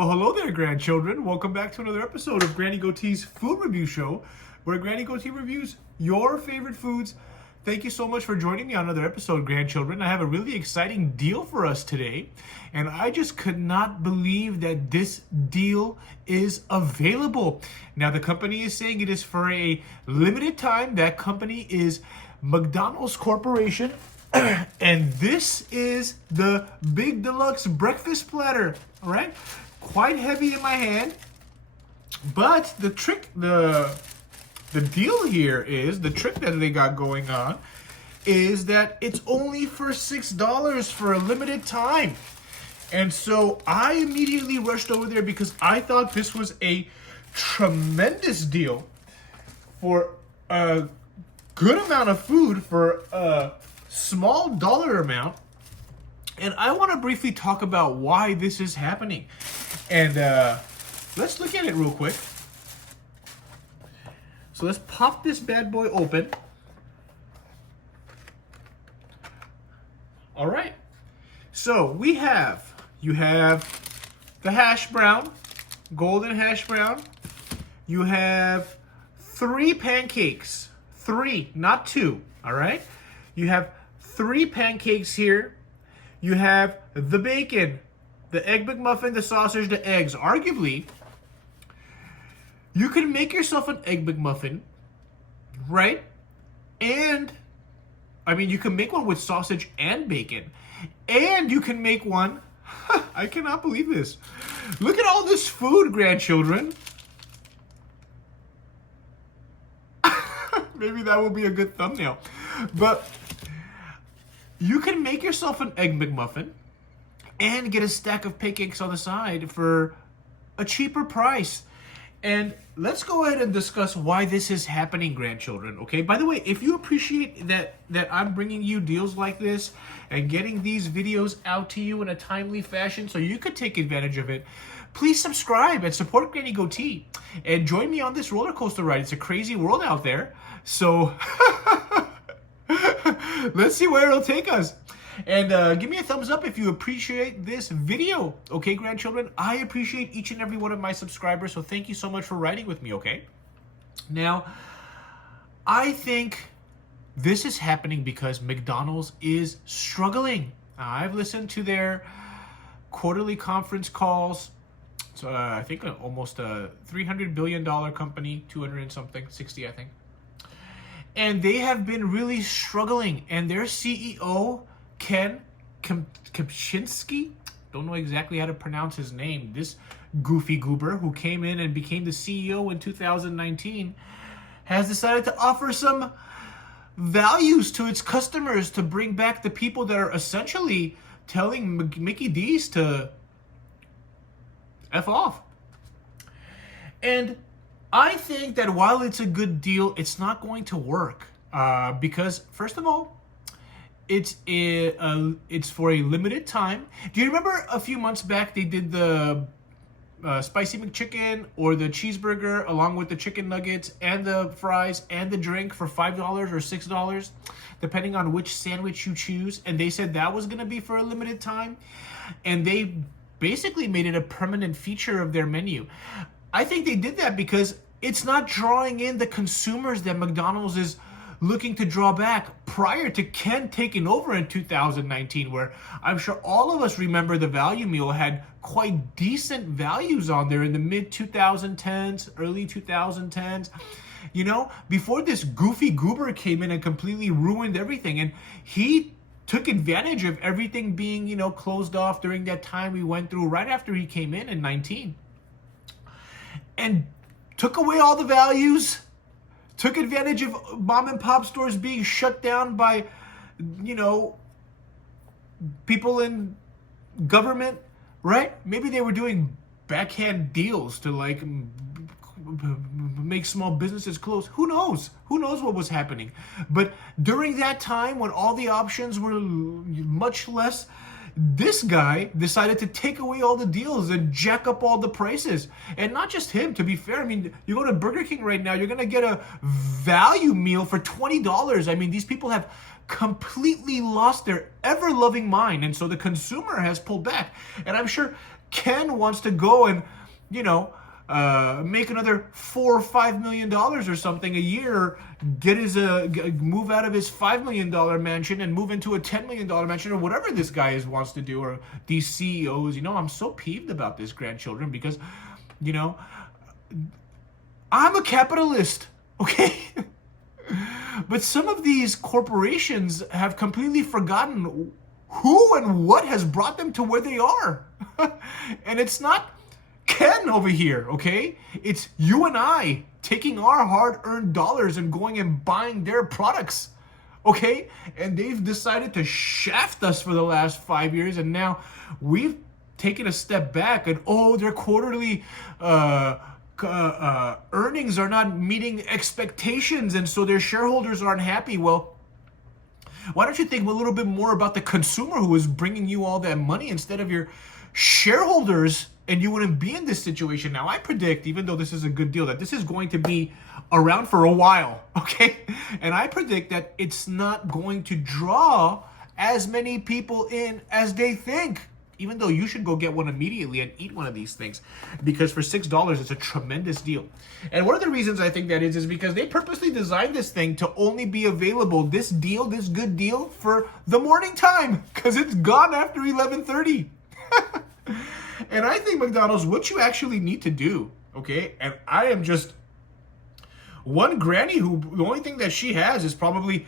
Well, hello there, grandchildren. Welcome back to another episode of Granny Goatee's Food Review Show, where Granny Goatee reviews your favorite foods. Thank you so much for joining me on another episode, grandchildren. I have a really exciting deal for us today, and I just could not believe that this deal is available. Now, the company is saying it is for a limited time. That company is McDonald's Corporation. And this is the Big Deluxe Breakfast platter, all right? Quite heavy in my hand, but the deal here is, the trick that they got going on is that it's only for $6 for a limited time. And so I immediately rushed over there because I thought this was a tremendous deal for a good amount of food for a small dollar amount. And I want to briefly talk about why this is happening. And let's look at it real quick. So let's pop this bad boy open. All right. So you have the hash brown, golden hash brown. You have 3 pancakes, 3, not 2. All right. You have 3 pancakes here. You have the bacon, the egg McMuffin, the sausage, the eggs. Arguably, you can make yourself an egg McMuffin, right? And, I mean, you can make one with sausage and bacon. And you can make one, I cannot believe this. Look at all this food, grandchildren. Maybe that will be a good thumbnail. But you can make yourself an egg McMuffin and get a stack of pancakes on the side for a cheaper price. And let's go ahead and discuss why this is happening, grandchildren, okay? By the way, if you appreciate that I'm bringing you deals like this and getting these videos out to you in a timely fashion so you could take advantage of it, please subscribe and support Granny Goatee. And join me on this roller coaster ride. It's a crazy world out there. So let's see where it'll take us. And give me a thumbs up if you appreciate this video. Okay, grandchildren? I appreciate each and every one of my subscribers, so thank you so much for riding with me, okay? Now, I think this is happening because McDonald's is struggling. I've listened to their quarterly conference calls. So I think almost a $300 billion company, 200 and something, 60, I think. And they have been really struggling. And their CEO, Ken Kapczynski, don't know exactly how to pronounce his name, this goofy goober who came in and became the CEO in 2019, has decided to offer some values to its customers to bring back the people that are essentially telling Mickey D's to F off. And I think that while it's a good deal, it's not going to work because, first of all, it's for a limited time. Do you remember a few months back they did the spicy McChicken or the cheeseburger along with the chicken nuggets and the fries and the drink for $5 or $6, depending on which sandwich you choose? And they said that was going to be for a limited time. And they basically made it a permanent feature of their menu. I think they did that because it's not drawing in the consumers that McDonald's is looking to draw back prior to Ken taking over in 2019, where I'm sure all of us remember the value meal had quite decent values on there in the mid-2010s, early 2010s. You know, before this goofy goober came in and completely ruined everything. And he took advantage of everything being, you know, closed off during that time we went through right after he came in 19. And took away all the values, took advantage of mom and pop stores being shut down by, you know, people in government, right? Maybe they were doing backhand deals to like make small businesses close. Who knows? Who knows what was happening? But during that time when all the options were much less, this guy decided to take away all the deals and jack up all the prices. And not just him, to be fair. I mean, you go to Burger King right now, you're going to get a value meal for $20. I mean, these people have completely lost their ever-loving mind. And so the consumer has pulled back. And I'm sure Ken wants to go and, you know, make another $4 or $5 million or something a year, get his move out of his $5 million mansion and move into a $10 million mansion, or whatever this guy wants to do, or these CEOs. You know, I'm so peeved about this, grandchildren, because, you know, I'm a capitalist, okay? But some of these corporations have completely forgotten who and what has brought them to where they are. And it's not Ken over here, okay? It's you and I taking our hard-earned dollars and going and buying their products, okay? And they've decided to shaft us for the last 5 years, and now we've taken a step back, and their quarterly earnings are not meeting expectations, and so their shareholders aren't happy. Well, why don't you think a little bit more about the consumer who is bringing you all that money instead of your shareholders, and you wouldn't be in this situation. Now, I predict, even though this is a good deal, that this is going to be around for a while, okay? And I predict that it's not going to draw as many people in as they think, even though you should go get one immediately and eat one of these things, because for $6, it's a tremendous deal. And one of the reasons I think that is because they purposely designed this thing to only be available, this good deal, for the morning time, because it's gone after 11:30. And I think, McDonald's, what you actually need to do, okay, and I am just one granny who the only thing that she has is probably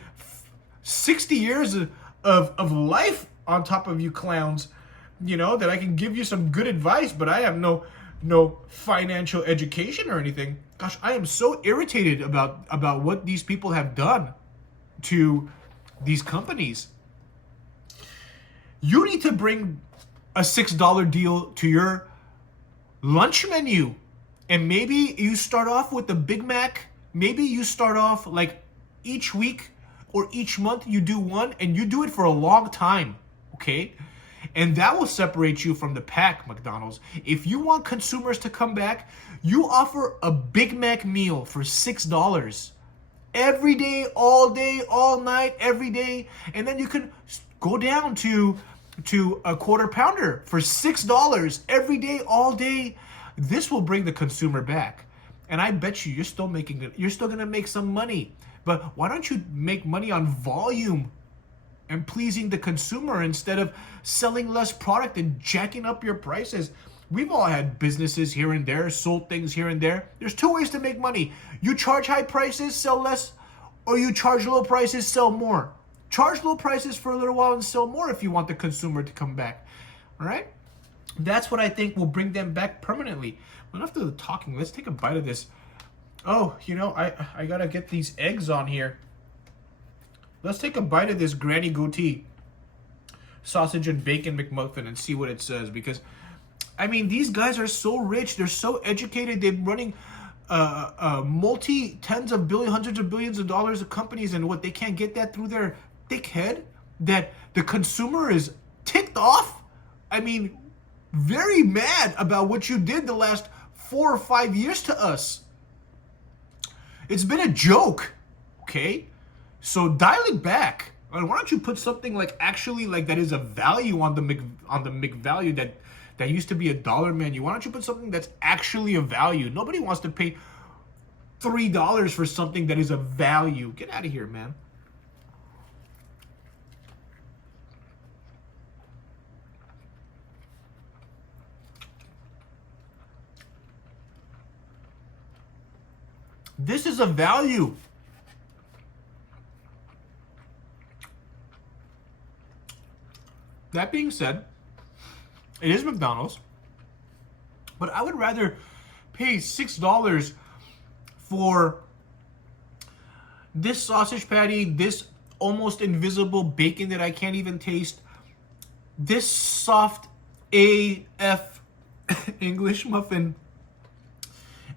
60 years of life on top of you clowns, you know, that I can give you some good advice, but I have no financial education or anything. Gosh, I am so irritated about what these people have done to these companies. You need to bring a $6 deal to your lunch menu, and maybe you start off with the Big Mac. Maybe you start off like each week or each month you do one, and you do it for a long time, okay? And that will separate you from the pack, McDonald's. If you want consumers to come back, you offer a Big Mac meal for $6. Every day, all night, every day. And then you can go down to a quarter pounder for $6 every day, all day. This will bring the consumer back. And I bet you're still going to make some money. But why don't you make money on volume and pleasing the consumer instead of selling less product and jacking up your prices? We've all had businesses here and there, sold things here and there. There's two ways to make money. You charge high prices, sell less, or you charge low prices, sell more. Charge low prices for a little while and sell more if you want the consumer to come back. All right? That's what I think will bring them back permanently. Well, enough of the talking. Let's take a bite of this. Oh, you know, I got to get these eggs on here. Let's take a bite of this Granny Goatee sausage and bacon McMuffin and see what it says. Because, I mean, these guys are so rich. They're so educated. They're running tens of billions, hundreds of billions of dollars of companies, and what they can't get that through their thick head, that the consumer is ticked off. I mean, very mad about what you did the last 4 or 5 years to us. It's been a joke, okay? So dial it back. And why don't you put something like actually like that is a value on the McValue that used to be a dollar menu? Why don't you put something that's actually a value? Nobody wants to pay $3 for something that is a value. Get out of here, man. This is a value. That being said, it is McDonald's, but I would rather pay $6 for this sausage patty, this almost invisible bacon that I can't even taste, this soft AF English muffin,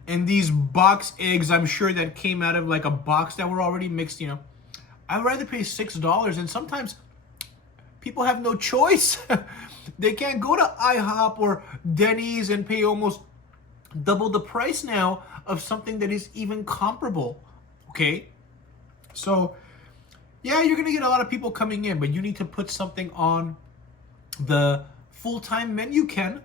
and these box eggs, I'm sure that came out of like a box that were already mixed, you know. I'd rather pay $6, and sometimes people have no choice. They can't go to IHOP or Denny's and pay almost double the price now of something that is even comparable, okay? So, yeah, you're going to get a lot of people coming in, but you need to put something on the full-time menu, Ken.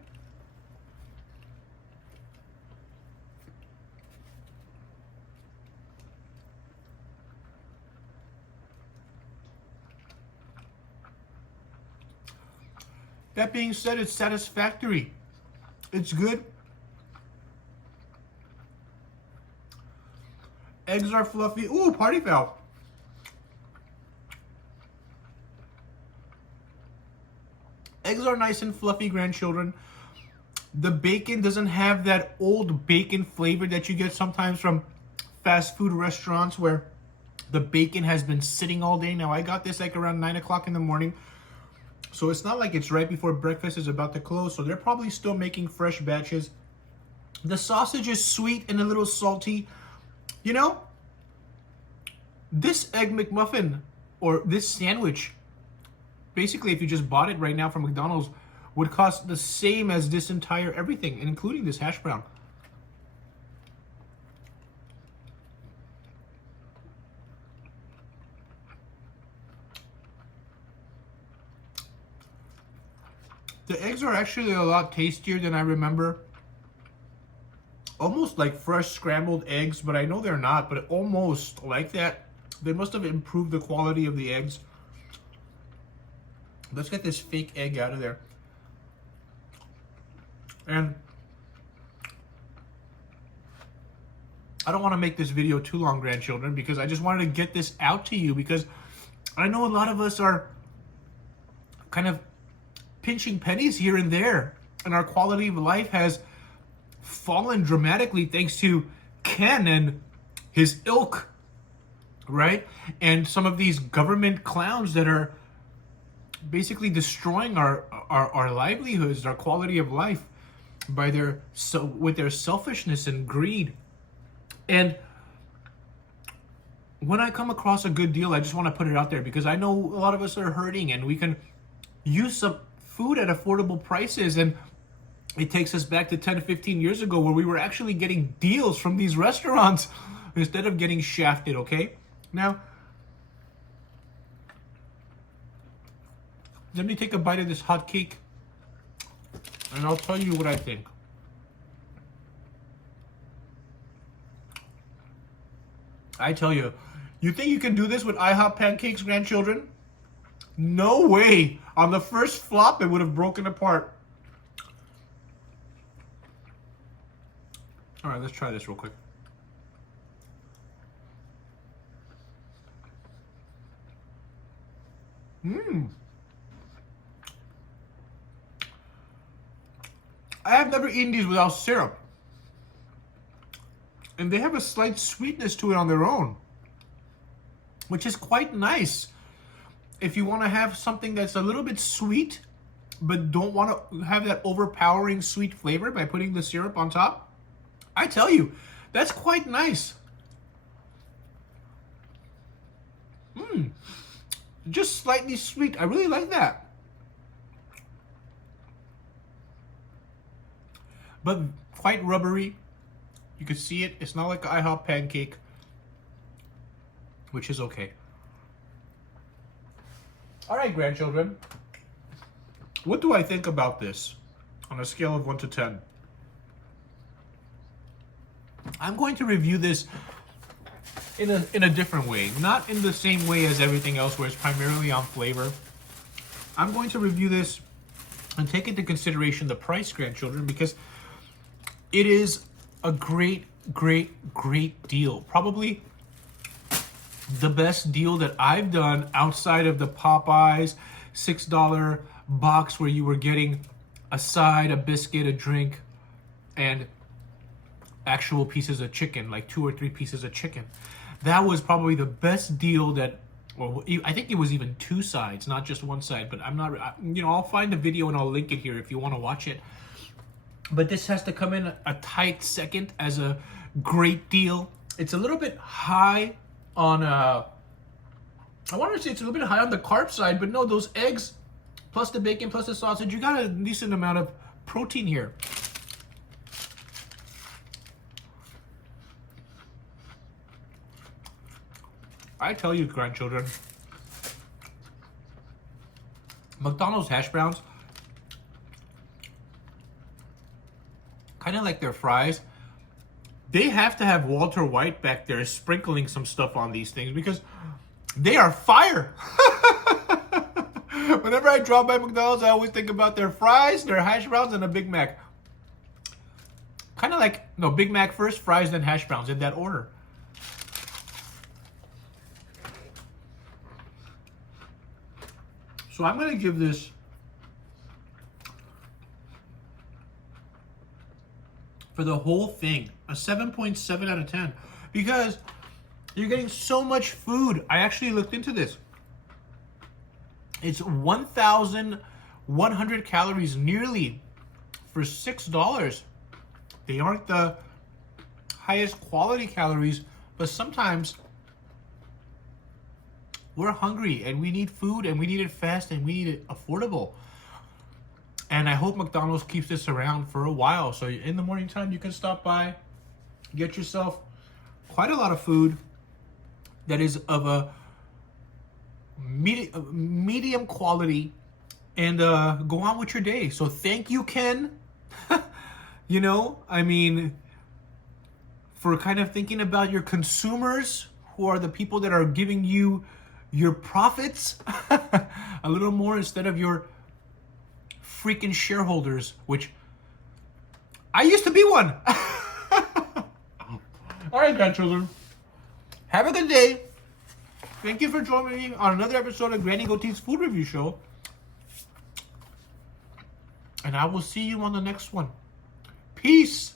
That being said, it's satisfactory. It's good. Eggs are fluffy. Ooh, party foul. Eggs are nice and fluffy, grandchildren. The bacon doesn't have that old bacon flavor that you get sometimes from fast food restaurants where the bacon has been sitting all day. Now, I got this like around 9 o'clock in the morning. So it's not like it's right before breakfast is about to close. So they're probably still making fresh batches. The sausage is sweet and a little salty. You know, this Egg McMuffin or this sandwich, basically if you just bought it right now from McDonald's, would cost the same as this entire everything, including this hash brown. The eggs are actually a lot tastier than I remember. Almost like fresh scrambled eggs, but I know they're not, but almost like that. They must have improved the quality of the eggs. Let's get this fake egg out of there. And I don't want to make this video too long, grandchildren, because I just wanted to get this out to you, because I know a lot of us are kind of pinching pennies here and there, and our quality of life has fallen dramatically thanks to Ken and his ilk, right? And some of these government clowns that are basically destroying our livelihoods, our quality of life by with their selfishness and greed. And when I come across a good deal, I just want to put it out there, because I know a lot of us are hurting and we can use some food at affordable prices. And it takes us back to 10 to 15 years ago where we were actually getting deals from these restaurants instead of getting shafted, okay? Now, let me take a bite of this hot cake and I'll tell you what I think. I tell you, you think you can do this with IHOP pancakes, grandchildren? No way. On the first flop, it would have broken apart. All right, let's try this real quick. I have never eaten these without syrup. And they have a slight sweetness to it on their own, which is quite nice. If you want to have something that's a little bit sweet, but don't want to have that overpowering sweet flavor by putting the syrup on top, I tell you, that's quite nice. Just slightly sweet. I really like that. But quite rubbery. You can see it. It's not like an IHOP pancake, which is okay. All right, grandchildren. What do I think about this on a scale of 1 to 10? I'm going to review this in a different way. Not in the same way as everything else where it's primarily on flavor. I'm going to review this and take into consideration the price, grandchildren, because it is a great, great, great deal. Probably the best deal that I've done outside of the Popeyes $6 box where you were getting a side, a biscuit, a drink, and actual pieces of chicken, like 2 or 3 pieces of chicken. That was probably the best deal that, or I think it was even 2 sides, not just 1 side, but I'm not, I'll find the video and I'll link it here if you want to watch it. But this has to come in a tight second as a great deal. It's a little bit high on, I want to say it's a little bit high on the carb side, but no, those eggs, plus the bacon, plus the sausage, you got a decent amount of protein here. I tell you, grandchildren, McDonald's hash browns, kind of like their fries, they have to have Walter White back there sprinkling some stuff on these things because they are fire. Whenever I drop by McDonald's, I always think about their fries, their hash browns, and a Big Mac. Kind of like, no, Big Mac first, fries, then hash browns, in that order. So I'm going to give this for the whole thing a 7.7 out of 10 because you're getting so much food. I actually looked into this. It's 1,100 calories nearly for $6. They aren't the highest quality calories, but sometimes we're hungry and we need food and we need it fast and we need it affordable. And I hope McDonald's keeps this around for a while. So in the morning time, you can stop by, get yourself quite a lot of food that is of a medium quality and go on with your day. So thank you, Ken. You know, I mean, for kind of thinking about your consumers who are the people that are giving you your profits a little more instead of your freaking shareholders, which I used to be one. All right, grandchildren. Have a good day. Thank you for joining me on another episode of Granny Goatee's Food Review Show. And I will see you on the next one. Peace.